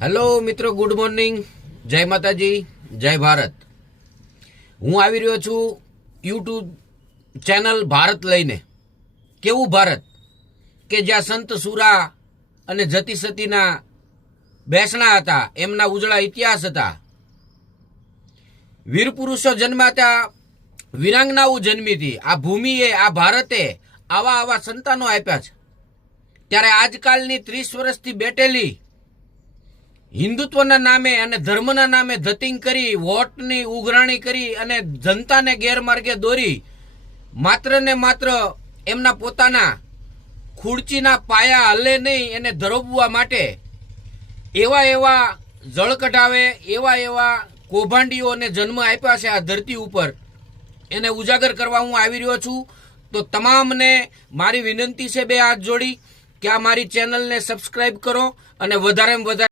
Hello મિત્રો, good morning, જય માતાજી, જય ભારત। હું આવી રહ્યો છું યુટ્યુબ ચેનલ ભારત લઈને। કેવું ભારત કે જ્યાં સંત સુરા અને જતી સતીના બેસણા હતા, એમના ઉજળા ઇતિહાસ હતા। વીર પુરુષો જન્માતા, વીરાંગનાઓ જન્મી હતી। આ ભૂમિએ, આ ભારતે આવા સંતાનો આપ્યા છે। ત્યારે આજકાલની 30 વર્ષથી બેઠેલી હિન્દુત્વના નામે અને ધર્મના નામે ધતિંગ કરી, વોટની ઉઘરાણી કરી અને જનતાને ગેરમાર્ગે દોરી માત્ર ને માત્ર એમના પોતાના ખુરચીના પાયા હલે નહીં એને ધરોબવા માટે એવા જળ કઢાવે, એવા કૌભાંડીઓને જન્મ આપ્યા છે આ ધરતી ઉપર, એને ઉજાગર કરવા હું આવી રહ્યો છું। તો તમામને મારી વિનંતી છે બે હાથ જોડી કે આ મારી ચેનલને સબસ્ક્રાઇબ કરો અને વધારેમાં વધારે